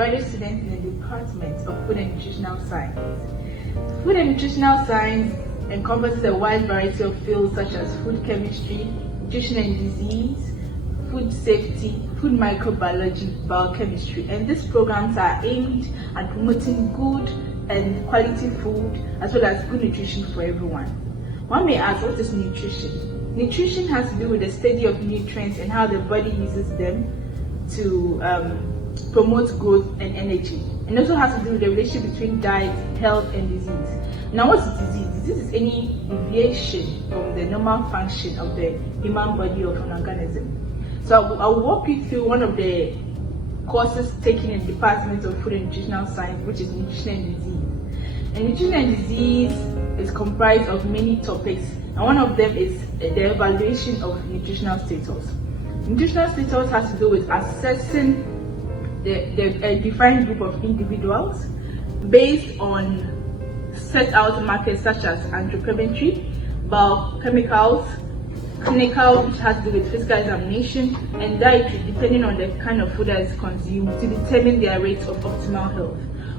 graduate student in the Department of Food and Nutritional Science. Food and Nutritional Science encompasses a wide variety of fields such as food chemistry, nutrition and disease, food safety, food microbiology, biochemistry, and these programs are aimed at promoting good and quality food as well as good nutrition for everyone. One may ask, what is nutrition? Nutrition has to do with the study of nutrients and how the body uses them to promote growth and energy, and also has to do with the relationship between diet, health, and disease. Now, what's disease? Disease is any deviation from the normal function of the human body of an organism. So I'll walk you through one of the courses taken in the Department of Food and Nutritional Science, which is nutrition and disease. And nutrition and disease is comprised of many topics, and one of them is the evaluation of nutritional status. Nutritional status has to do with assessing a defined group of individuals based on set out markers such as anthropometry, biochemicals, clinical, which has to do with physical examination, and dietary, depending on the kind of food that is consumed, to determine their rate of optimal health.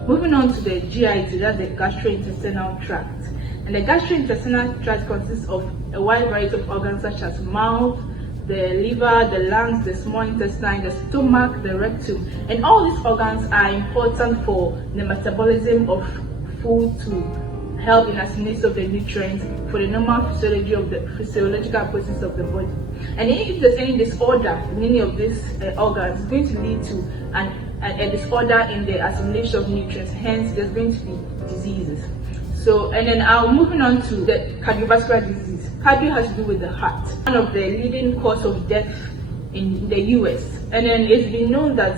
Moving on to the GIT, that's the gastrointestinal tract. And the gastrointestinal tract consists of a wide variety of organs such as mouth, the liver, the lungs, the small intestine, the stomach, the rectum, and all these organs are important for the metabolism of food to help in assimilation of the nutrients for the normal physiology of the physiological process of the body. And if there's any disorder in any of these organs, it's going to lead to a disorder in the assimilation of nutrients. Hence, there's going to be diseases. So, and then moving on to the cardiovascular disease. Cardio has to do with the heart, one of the leading cause of death in the US. And then it's been known that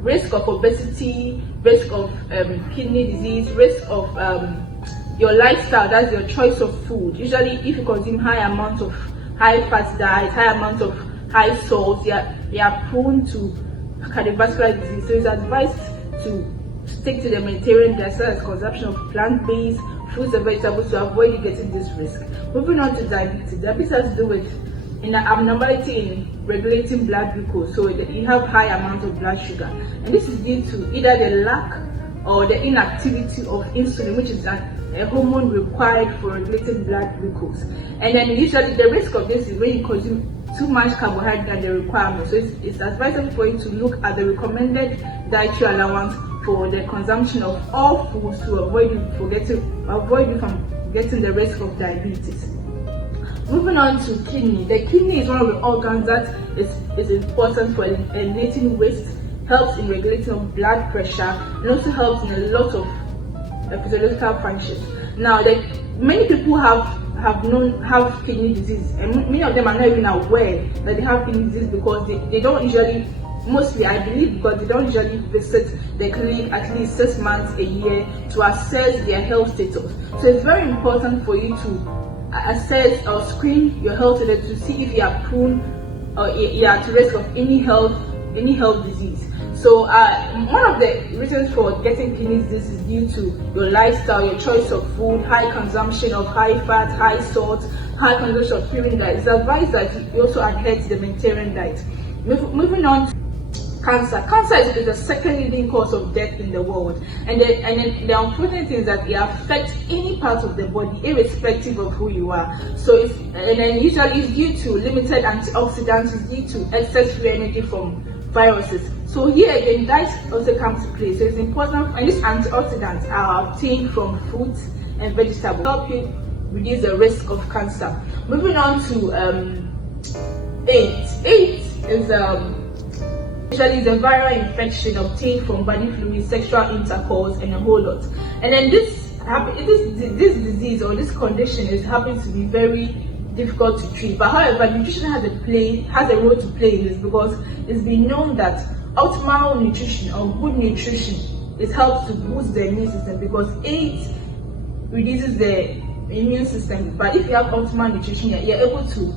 risk of obesity, risk of kidney disease, risk of your lifestyle, that's your choice of food. Usually, if you consume high amounts of high fat diet, high amounts of high salt, you are prone to cardiovascular disease. So it's advised to stick to the Mediterranean diet as consumption of plant-based fruits and vegetables to avoid you getting this risk. Moving on to diabetes. Diabetes has to do with an abnormality in regulating blood glucose, so you have high amounts of blood sugar, and this is due to either the lack or the inactivity of insulin, which is a hormone required for regulating blood glucose. And then usually the risk of this is when you consume too much carbohydrate than the requirement. So it's advisable for you to look at the recommended dietary allowance for the consumption of all foods to avoid you from getting the risk of diabetes. Moving on to kidney. The kidney is one of the organs that is important for eliminating waste, helps in regulating of blood pressure, and also helps in a lot of physiological functions. Now, many people have kidney disease, and many of them are not even aware that they have kidney disease because they don't usually, mostly I believe, because they don't usually visit the clinic at least 6 months a year to assess their health status. So it's very important for you to assess or screen your health status to see if you are prone or you are at risk of any health disease. So one of the reasons for getting kidney disease is due to your lifestyle, your choice of food, high consumption of high fat, high salt, high consumption of premium diet. It's advised that you also adhere to the Mediterranean diet. Moving on to cancer. Cancer is the second leading cause of death in the world, and then the unfortunate thing is that it affects any part of the body, irrespective of who you are. So usually it's due to limited antioxidants, it's due to excess free energy from viruses. So here again, diet also comes to play. So it's important, and these antioxidants are obtained from fruits and vegetables to help you reduce the risk of cancer. Moving on to AIDS. AIDS is usually it's a viral infection obtained from body fluids, sexual intercourse, and a whole lot. And then this disease or this condition happens to be very difficult to treat. But however, nutrition has a role to play in this, because it's been known that optimal nutrition or good nutrition helps to boost the immune system, because AIDS reduces the immune system. But if you have optimal nutrition, you're able to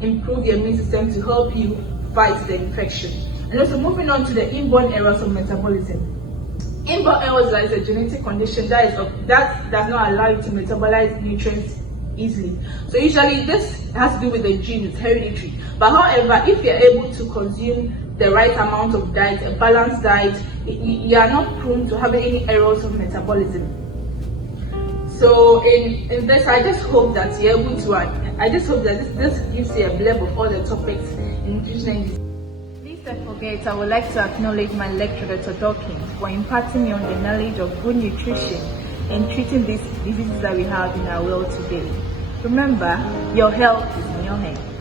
improve your immune system to help you fight the infection. And also moving on to the inborn errors of metabolism. Inborn errors is a genetic condition that does not allow you to metabolize nutrients easily. So usually this has to do with the gene, it's hereditary. But however, if you're able to consume the right amount of diet, a balanced diet, you are not prone to having any errors of metabolism. So in this, I just hope that you're able to, I just hope that this gives you a blurb of all the topics in nutrition and disease. Please don't forget, I would like to acknowledge my lecturer, Dr. Dawkins, for imparting me on the knowledge of good nutrition and treating these diseases that we have in our world today. Remember, your health is in your hands.